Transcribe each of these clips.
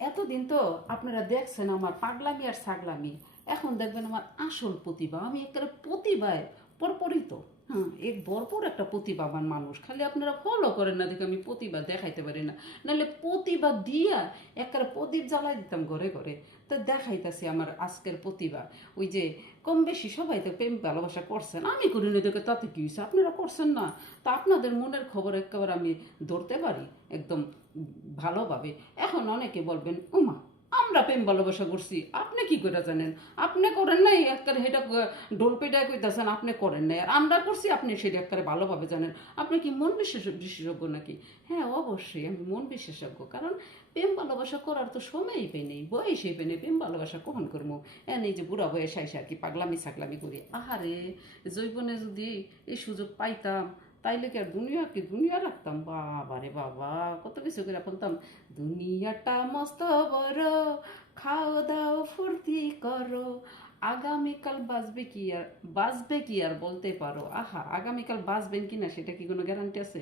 এতদিন তো আপনারা দেখছেন আমার পাগলামি আর ছাগলামি। এখন দেখবেন আমার আসল প্রতিভা। আমি একটা প্রতিভায় পরপরই তো। হ্যাঁ, এক ভরপুর একটা প্রতিভাবান মানুষ। খালি আপনারা ফলো করেন না দেখে আমি প্রতিভা দেখাইতে পারি না। নাহলে প্রতিভা দিয়া একটা প্রদীপ জ্বালাই দিতাম ঘরে ঘরে। তো দেখাইতেছি আমার আজকের প্রতিভা। ওই যে কম বেশি সবাই তো প্রেম ভালোবাসা করছেন, আমি করি না দেখে তাতে কি হয়েছে? আপনারা করছেন না? তা আপনাদের মনের খবর একেবারে আমি ধরতে পারি একদম ভালোভাবে। এখন অনেকে বলবেন, উমা, আমরা প্রেম ভালোবাসা করছি, আপনি কি করে জানেন? আপনি করেন নাই, একবারে হেটা ডোল পেটায় কইতাছেন আপনি করেন নাই, আর আমরা করছি আপনি সেটা একবারে ভালোভাবে জানেন। আপনি কি মন বিশেষজ্ঞ নাকি? হ্যাঁ, অবশ্যই আমি মন বিশেষজ্ঞ। কারণ প্রেম ভালোবাসা করার তো সময়ই পেয়ে নেই, বয়সই পেয়ে নেই, প্রেম ভালোবাসা কখন করবো? এই যে বুড়া বয়স আইসা আর কি পাগলামি ছাগলামি করি। আহারে, জৈবনে যদি এই সুযোগ পাইতাম তাইলে কি আর দুনিয়া রাখতাম? বাবা রে বাবা, কত কিছু করে বলতাম। দুনিয়াটা মস্ত বড়, খাও দাও ফুর্তি করো, আগামীকাল বাঁচবে কি আর বলতে পারো? আহা, আগামীকাল বাঁচবেন কি না সেটা কি কোনো গ্যারান্টি আছে?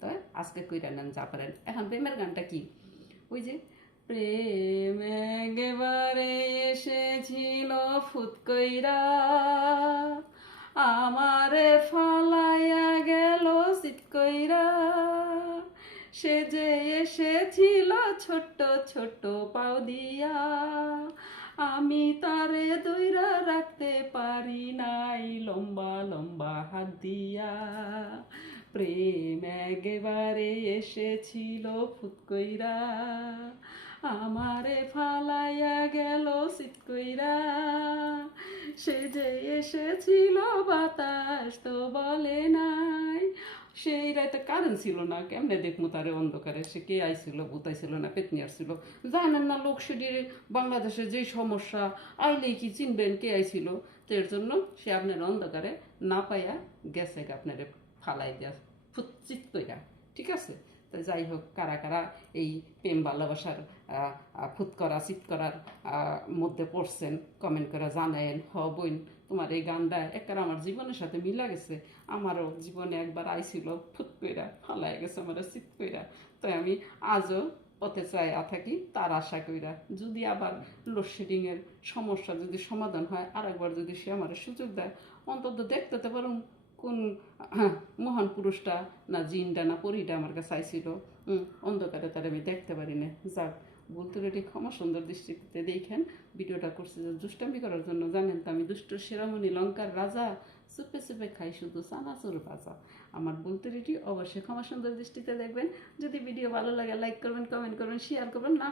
তো আজকে কইরা নেন যা পারেন। এখন প্রেমের গানটা কি? ওই যে প্রেম একেবারে এসেছিল ফুত কইরা, আমারে ফালাইয়া গেল চিত কইরা, সে যে এসেছিল ছোট্ট ছোট্ট পাও দিয়া, আমি তারে দইরা রাখতে পারি নাই লম্বা লম্বা হাত দিয়া। প্রেম একেবারে এসেছিল ফুত কইরা, আমারে ফালাইয়া গেল চিত কইরা, সে যে এসেছিল বাতাস তো বলে নাই। সেই রাতে কারেন্ট ছিল না, কেমনে দেখবো তারে অন্ধকারে? সে কে আইছিল, ভূত আইছিল না পেতনি আসছিল? জানেন না লোকসেডির বাংলাদেশে যে সমস্যা, আইলেই কি চিনবেন কে আইছিল? তো এর জন্য সে আপনার অন্ধকারে না পাইয়া গেছে আপনারে ফালাই দিয়া ফুচ্চিত কইরা। ঠিক আছে? তো যাই হোক, কারা কারা এই প্রেম ভালোবাসার ফুৎ করা চিৎ করার মধ্যে পড়ছেন কমেন্ট করে জানায়েন। হ বইন, তোমার এই গানটা একবার আমার জীবনের সাথে মিলা গেছে। আমারও জীবনে একবার আইছিল ফুৎ কইরা ফালাই গেছে আমার চিৎ কইরা। তাই আমি আজও পথে চাই থাকি তার আশা কইরা, যদি আবার লোডশেডিংয়ের সমস্যা যদি সমাধান হয়, আর একবার যদি সে আমার সুযোগ দেয়, অন্তত দেখতে তো পারুন কোন মহান পুরুষটা না জিনটা না পরিটা আমার কাছে আইছিল। অন্ধকারে তার আমি দেখতে পারি না। যাক, বলতে রেডি ক্ষমা সুন্দর দৃষ্টিতে দেখেন। ভিডিওটা করছে যে দুষ্টামি করার জন্য। জানেন তো আমি দুষ্ট শিরামণি লঙ্কার রাজা, চুপে চুপে খাই শুধু চানাচুর ভাজা। আমার বলতে রেডি অবশ্যই ক্ষমা সুন্দর দৃষ্টিতে দেখবেন। যদি ভিডিও ভালো লাগে লাইক করবেন, কমেন্ট করবেন, শেয়ার করবেন, না